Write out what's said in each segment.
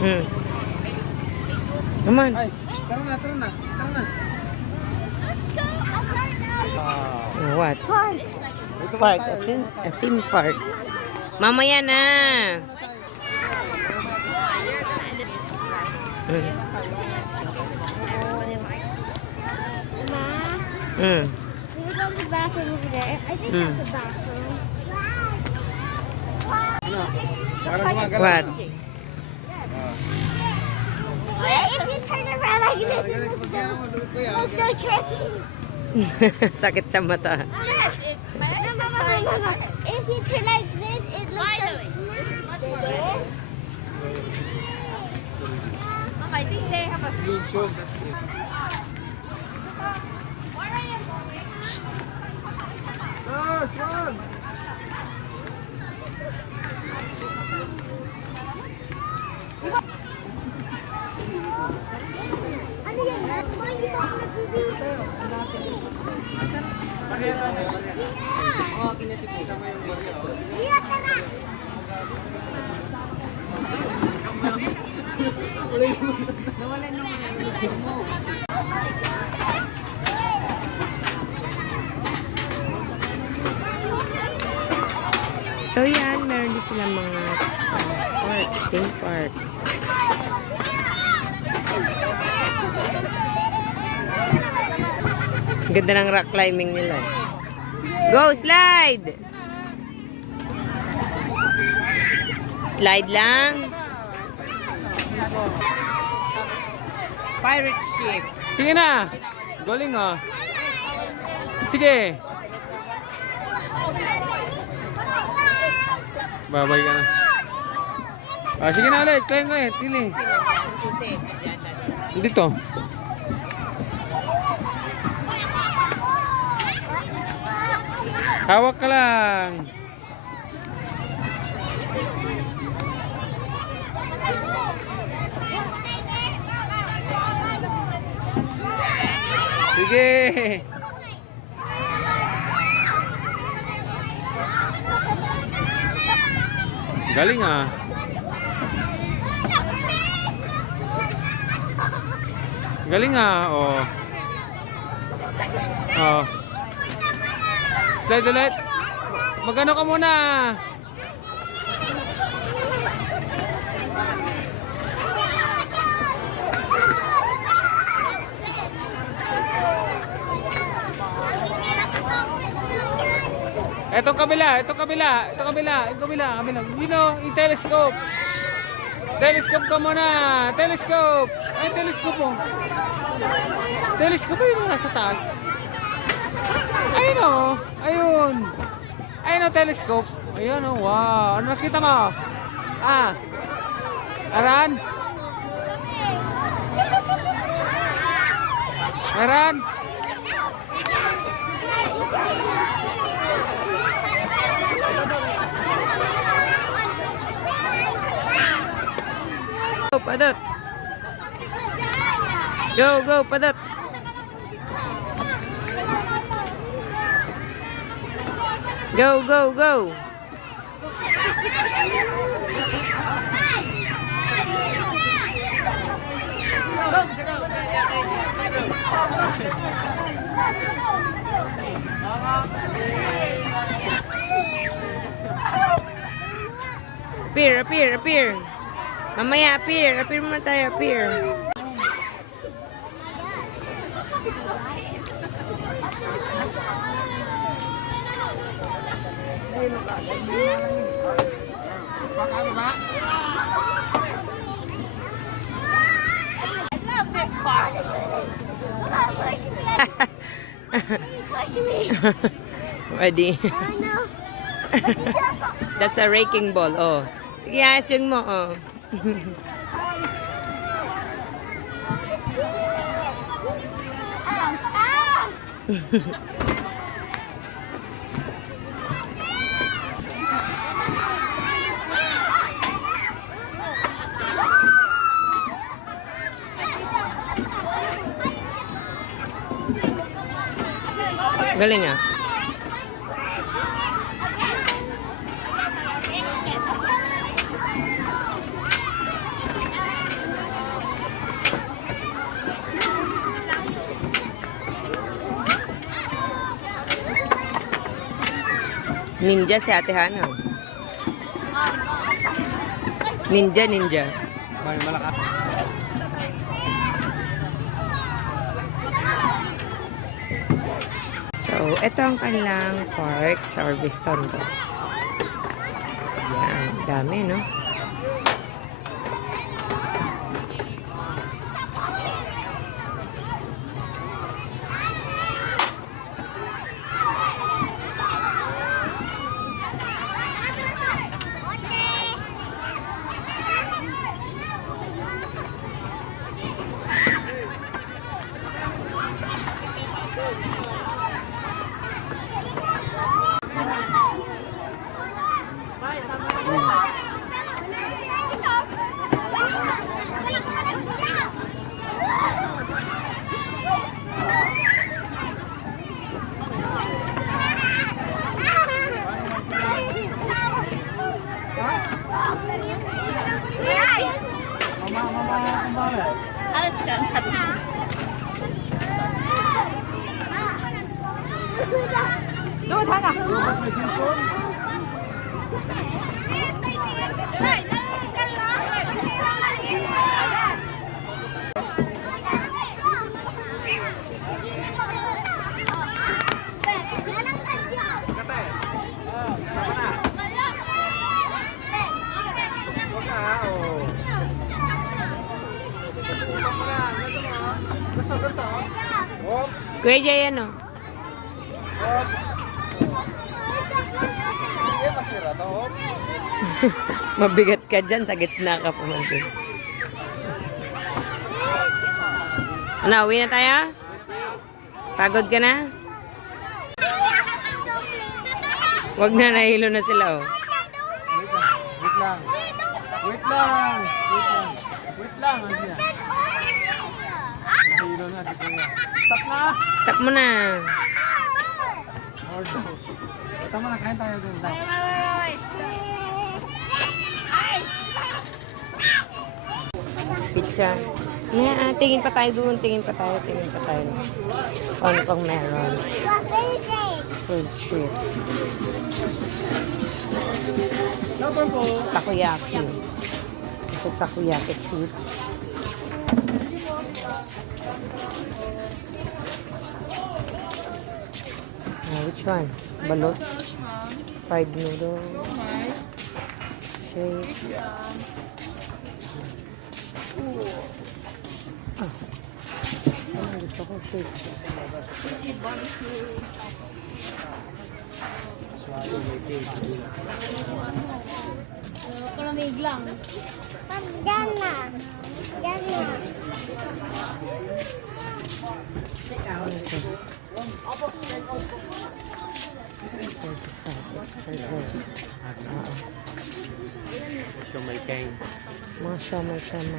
Hmm. Come on. Ay, tara na, tara na. Tara na. What? Park. A theme park. Mamaya na. Mm. Mm. We go to the bathroom over there. I think that's the bathroom. What? If you turn around like this, it looks so tricky. Sakit sa mata. No. If you turn like this, it looks so Mom, I think they have a Ano yan? Hindi ko ako Iya, tara! So yan, meron din silang mga park, theme park. Ganda ng rock climbing nila. Go, slide! Slide lang. Pirate ship. Sige na. Galing oh. Sige. Babay ka na. Ah, sige na ulit. Climb ulit. Tili. Dito. Hawak ka lang. Sige. Galing ah. Galing ah. Oh. Oh. Slide ulit. Magano ka muna. Itong kabila, itong kabila, itong kabila, itong kabila, kabila. You know, yung telescope. Telescope ka muna. Telescope. Ay, telescope mo. Telescope yun nasa taas. Ayun o. Ayun. Ayun o, telescope. Ayun o, wow. Ano nakita mo? Ah. Aran? Aran? Go, padot. Go, go, padot. Go, go, go. Appear, appear, appear. Mamaya, appear. Appear muna tayo, appear. I love this part. Push me. Ready? I know. That's a raking ball, oh. Sige, asing mo, oh. Galing ah. Ninja si Ate Hana. Ninja, ninja. Bali, malakas. So, ito ang kanilang park service tondo. Yan, dami, no? Kuya Jay, ano? Mabigat ka dyan, sa gitna ka pumunta. Ano, uwi na tayo? Pagod ka na? Wag na, nahilo na sila, oh. Wait lang. Wait lang. Wait lang. Wait lang. Ano siya? Nahilo na si Kuya. Stop na! Stop mo na. Ordo. Tama na, kain tayo dun. Pizza. Yeah, tingin pa tayo doon. Tingin pa tayo. Hong Kong meron. Food street. Takoyaki. Ito takoyaki treat. Which one? Balot? Fried noodle? Shake? Ah. Ano gusto ko? Shake. Palamig lang. Diyan na. Diyan na. Mga siomay.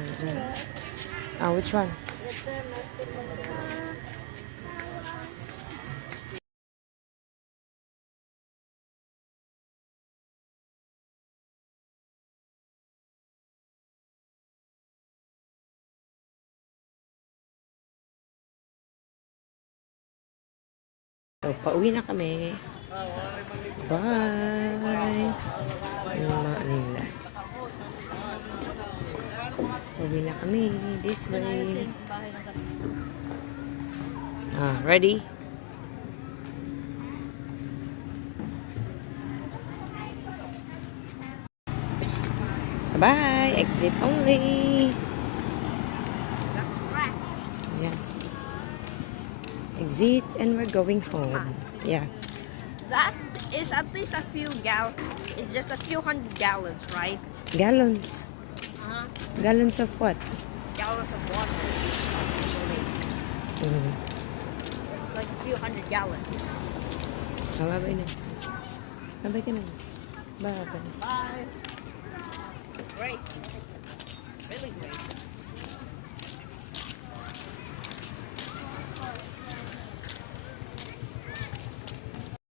Which one? So, pauwi na kami. Bye! Manila. Pauwi na kami. This way. Ready? Bye! Exit only. Yeah. Exit and we're going home. Yeah. That is at least a few it's just a few hundred gallons, right? Gallons. Gallons of what? Gallons of water. It's like a few hundred gallons. Babay na. Babay ka na. Babay. Bye. Great. Really great.